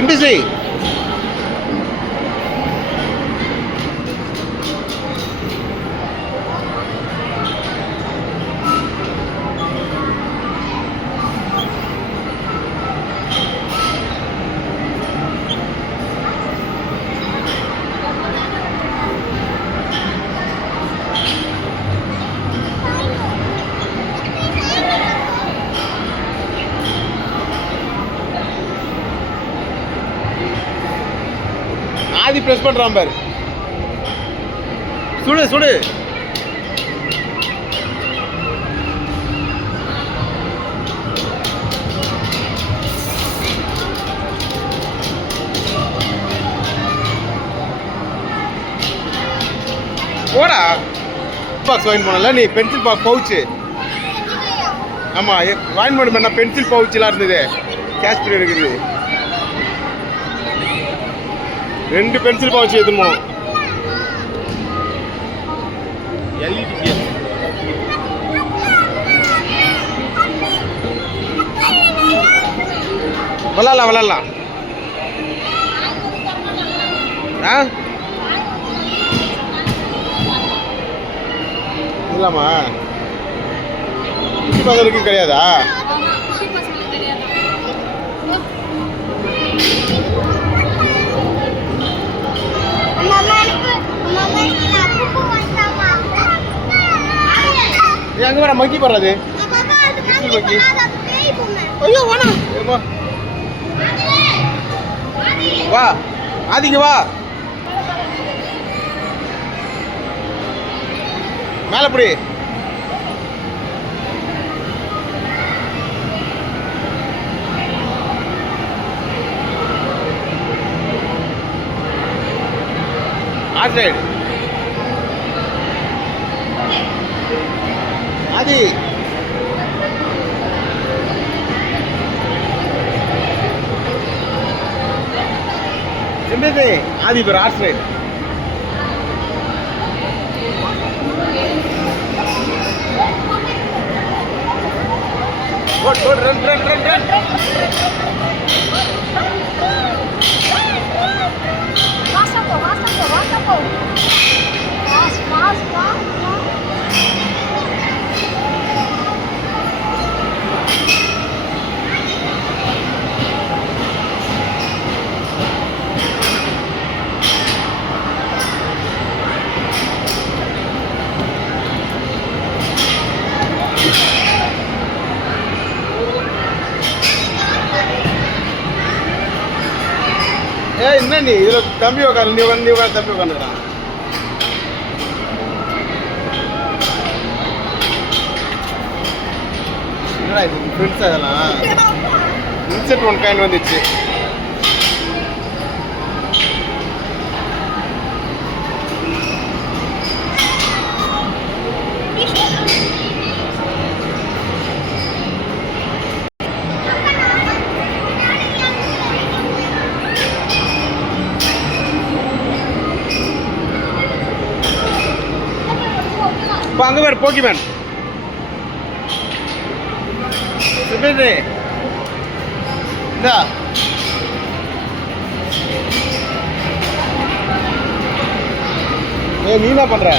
சிம்பிசி ஆதி press பண்ணுறான் பாரு. சுடு சுடு. போடா பாக்ஸ் வாங்கி போனல நீ, பென்சில் பவுச்சு. ஆமாம் வாங்கி போன பென்சில் பவுச்செலாம் இருந்தது, கேஷ் பீரியட் இருக்குது. 2 பென்சில் பவுச் எடுத்துன்னு போனோம். எல்இடி விளாட்லாம் ஆ இல்லாமா குட்டி பசங்களுக்கு கிடையாதா? அங்கே வர மக்கி போடுறது மக்கி. ஐயோ வேணாம் வா ஆதிங்க வா மேலே புடி. ஆட் சைடு ஆதி என்னது ஆதி பேர் ஆட் சைடு. ரன் என்ன நீ இதில் தம்பி உட்காந்து நீ உட்காந்து தம்பி உட்காந்துக்கிறான். என்னடா இது ஃப்ரெண்ட்ஸ் அதெல்லாம் இன்செட் ஒன் கைண்ட் வந்துச்சு. இப்போ அங்கே வேறு போக்கிமேன் இந்தா நீ என்ன பண்ணுற?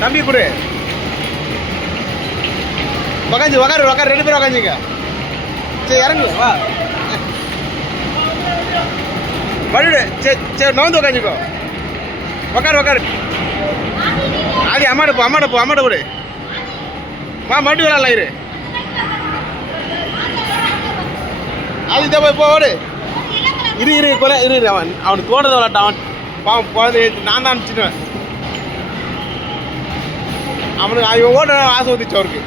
தம்பி கொடு. உக்காந்து உக்காரு உக்காரு, 2 பேரும் உக்காந்துங்க. சரி இறங்கு வா. வழிவிடு. சரி நோந்து உக்காந்துக்கோ. உக்காரு உக்காரு. ஆதி அம்மாட்ட போ, அம்மாட்ட போ, அம்மாட்ட போடு. வா மறுபடியும் விளாட்லாம் இரு. ஆதி தான் போய் போ ஓடு. இரு கொலை இரு. அவனுக்கு தோட்டத்தை விளாட்டான். அவன் பாவம் குழந்தை நான் தான் அனுப்பிச்சிடுவேன். அவனுக்கு அவன் ஓட ஆசை வந்துச்சு அவருக்கு.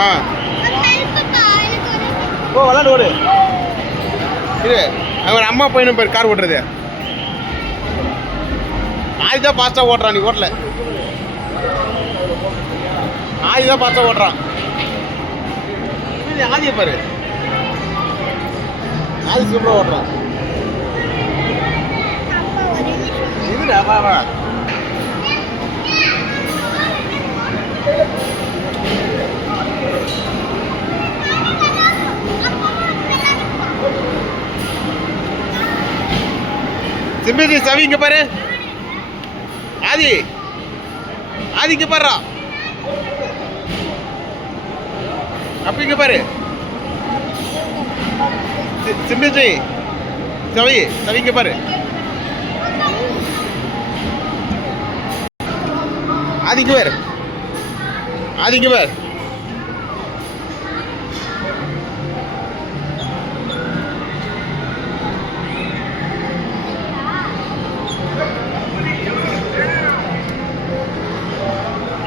ஆ ஓ விளாடு ஓடு. இது அவன் அம்மா பையனும் பேர் கார் ஓட்டுறது. ஆதி தான் ஃபாஸ்ட்டாக ஓட்டுறான், நீ ஓட்டல. ஆதி தான் ஃபாஸ்ட்டாக ஓட்டுறான். ஆதியை பாரு, ஆதி சூப்பராக ஓட்டுறான். இதுடா வா வா. சிம்பிள் சவி இங்க பாரு. ஆதி ஆதி இங்க பாருடா. அப்ப இங்க பாரு. சிம்பிள் சவி சவி இங்க பாரு. ஆதி இங்க பாரு. ஆதி இங்க பாரு.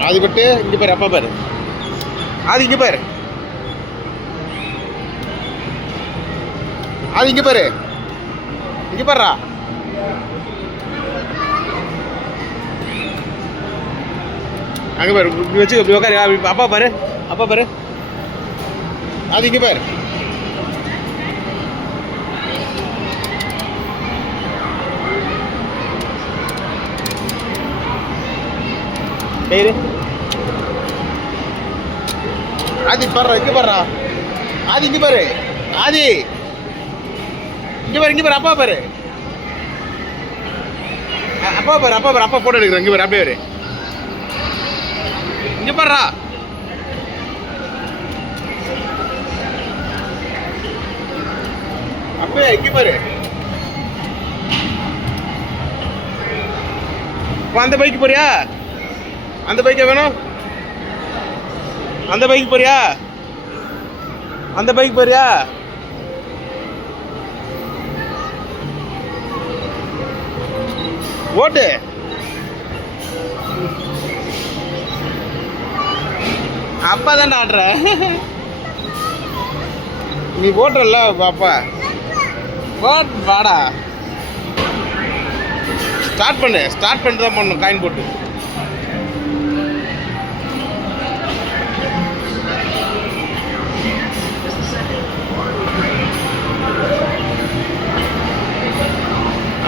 ஆதி பட்டு இங்க பாரு. அப்பா பாரு. ஆதி இங்க பாரு. ஆதி இங்க பாரு. இங்க பாருடா. அங்க பாரு. இப்படி வச்சு இப்படி உட்காரு. அப்பா பாரு. அப்பா பாரு. ஆதி இங்க பாரு. கயிறு. ஆதி பாரு. இங்க பாருடா. ஆதி இங்க பாரு. ஆதி இங்க பாரு. இங்க பாரு. அப்பா பாரு. அப்பா பாரு. அப்பா பாரு. அப்பா போட்டோ எடுக்கிறேன். இங்க பாரு. அப்படியே பாரு. இங்க பாருடா. அப்பே இங்க பாரு. அந்த பைக்கு போறியா? அந்த பைக்கா வேணும்? அந்த பைக்கு போறியா? அந்த பைக் போறியா? ஓட்டு. அப்பா தான்டா ஆடுற. நீ ஓட்டுறல்ல பாப்பா. ஓட் வாடா. ஸ்டார்ட் பண்ணு. ஸ்டார்ட் பண்ணிட்டு தான் பண்ணணும். காயின் போட்டு.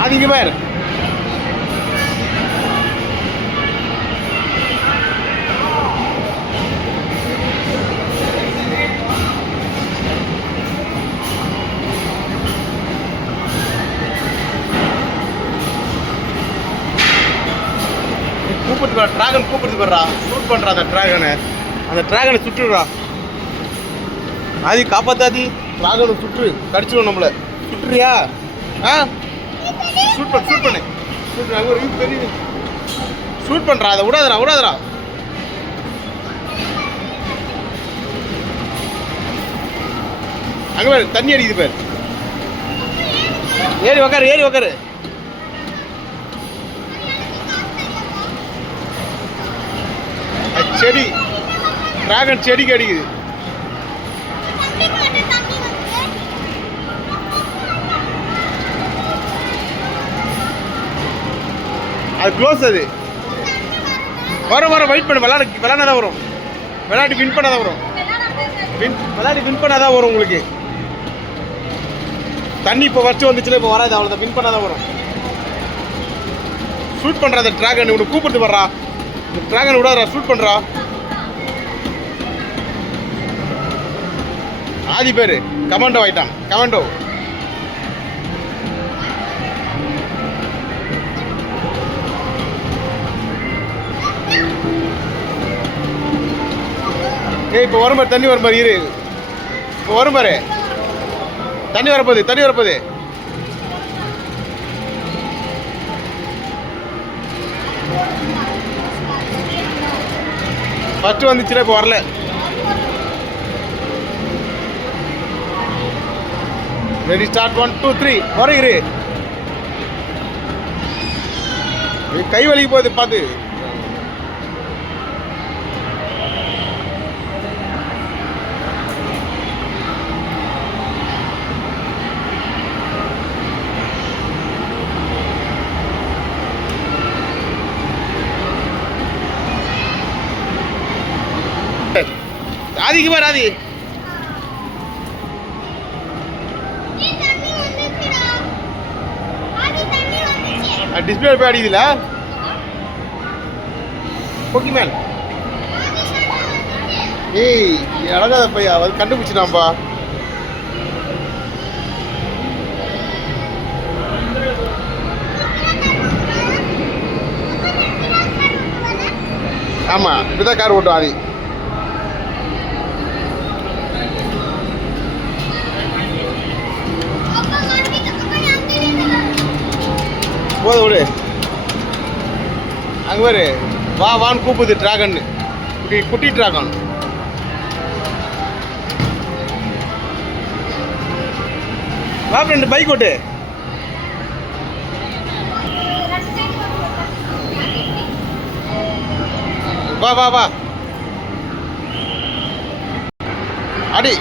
அதிக பேர் கூப்பிட்டு டிராகன் கூப்பிட்டு போடுறா. ஷூட் பண்ணுறா அந்த டிராகனை. அந்த டிராகனை சுட்டுடுறா. ஆதி காப்பாத்தாதி. டிராகனை சுற்று. கடிச்சிடும் நம்மளை. சுட்டுறியா? ஆ ஷூட் பண்ணு. ஷூட் பண்ணு. ஷூட் பண்ணு. ஒரு பெரிய ஷூட் பண்ணுறா. அதை விடாதரா. விடாதரா. அங்கே பேர் தண்ணி அடிக்குது பேர். ஏறி உக்காரு. ஏறி உக்காரு. செடி. டிராகன் செடிக்கு அடிக்குது. அது க்ளோஸ். அது வரும் வரும். வெயிட் பண்ணு. விளாடாதான் வரும். விளையாட்டு வின் பண்ணாதான் வரும். விளையாட்டு வின் பண்ணாதான் வரும் உங்களுக்கு. தண்ணி இப்போ வச்சு வந்துச்சுல. இப்போ வராது. அவ்வளோதான். வின் பண்ணாதான் வரும். ஷூட் பண்ணுறா அந்த டிராகன். உனக்கு கூப்பிட்டு வர்றா. டிராகன் விடாதா. ஷூட் பண்ணுறா. ஆதி பேர் கமாண்டோ ஆயிட்டான். கமாண்டோ. ஏய் இப்போ வரும் பாரு, தண்ணி வரும் பாரு, இரு. இப்போ வரும் பாரு, தண்ணி வரப்போகுது, தண்ணி வரப்போகுது. ஃபர்ஸ்ட் வந்துச்சுல, இப்போ வரல. ரெடி ஸ்டார்ட் 1 2 3 வர இரு. கை வலிக்கு போகுது பார்த்து. ஆதிக்கு பாரு, ஆதி டிஸ்பிளே போய் அடிக்குதுல. போக்கிமேன் ஏய் அழகாத பையா, அது கண்டுபிடிச்சிட்டான்பா. ஆமா இப்படிதான் கார் ஓட்டும் ஆதி. போது விடு. அங்கே பாரு, வா வான்னு கூப்பிடுது டிராகன். குட்டி டிராகன். வா ஃப்ரெண்டு, பைக் ஓட்டு. வா வா வா அடி.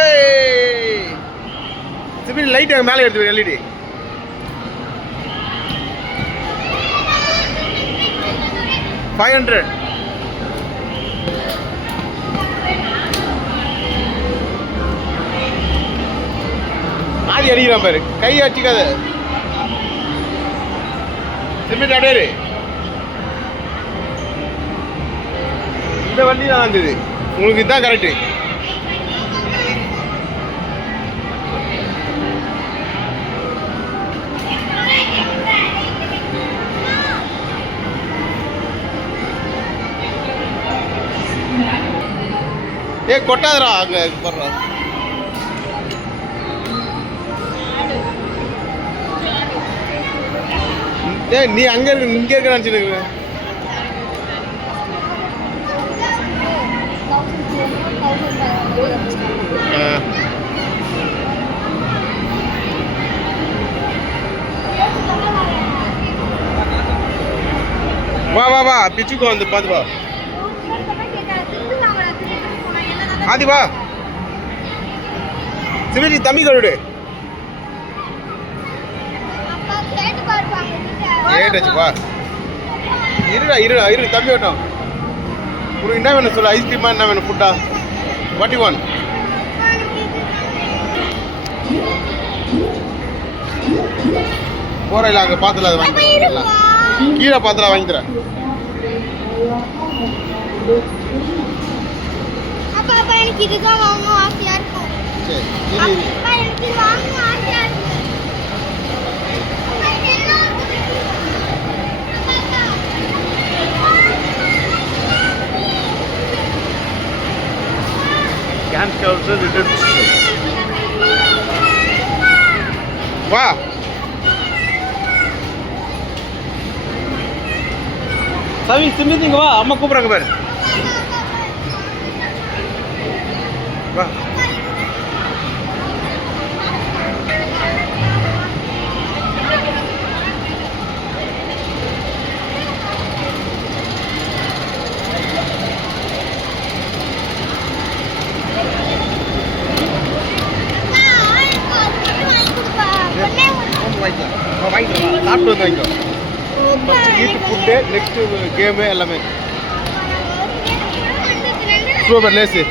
ஏய் சிபில் லைட் அங்கே மேலே எடுத்து எல்இடி. $500. ஆதி அடிக்கிறான் பாரு, கை அடிக்காத. சிமெண்ட் அடையாரு. இந்த வண்டி தான் வந்தது உங்களுக்கு, இதுதான் கரெக்டு. ஏ கொட்டாதரா, அங்கே போடுறா. ஏ நீ அங்கே இருக்க, இங்கே இருக்க நினச்சிட்டு. வா வா வா பிச்சுக்கோ வந்து பார்த்து வா. ஆதி வா. சிவஜி தம்பி கழுடு. ஏட்டாச்சு வா. இருடா இருடா இரு, தம்பி வேட்டும். உனக்கு என்ன வேணும் சொல்லு, ஐஸ்கிரீமா என்ன வேணும், ஃபுட்டா, வாட் யூ வாண்ட்? போற இல்லை அங்கே பார்த்துல அது வாங்கி தரேன். கீழே பார்த்துல வாங்கி தரேன். எனக்கு இதுதான் வாங்கணும் ஆசையா இருக்கும். சரி எனக்கு வாங்கணும் ஆசையா இருக்கு. வா சவி சிம்பிங்க வா, அம்மா கூப்பிட்றாங்க பாரு. வா வாங்கிக்கலாம், சாப்பிட்டு வந்து வாங்கிக்கோ. ஃபஸ்ட்டு ஈட்டு ஃபுட்டு, நெக்ஸ்ட்டு கேமு எல்லாமே. ஷூ பாரு, லேஸு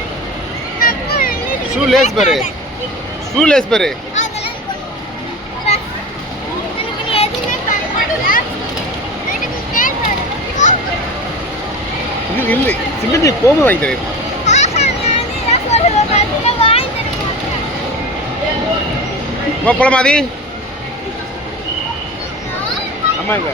ஷூ லேஸ் பாரு, ஷூ லேஸ் பாரு. இல்லை இல்லை சிமெண்ட் போகும்போது வாங்கி தரேன். போலாமா ஆதி? ஆமாங்க.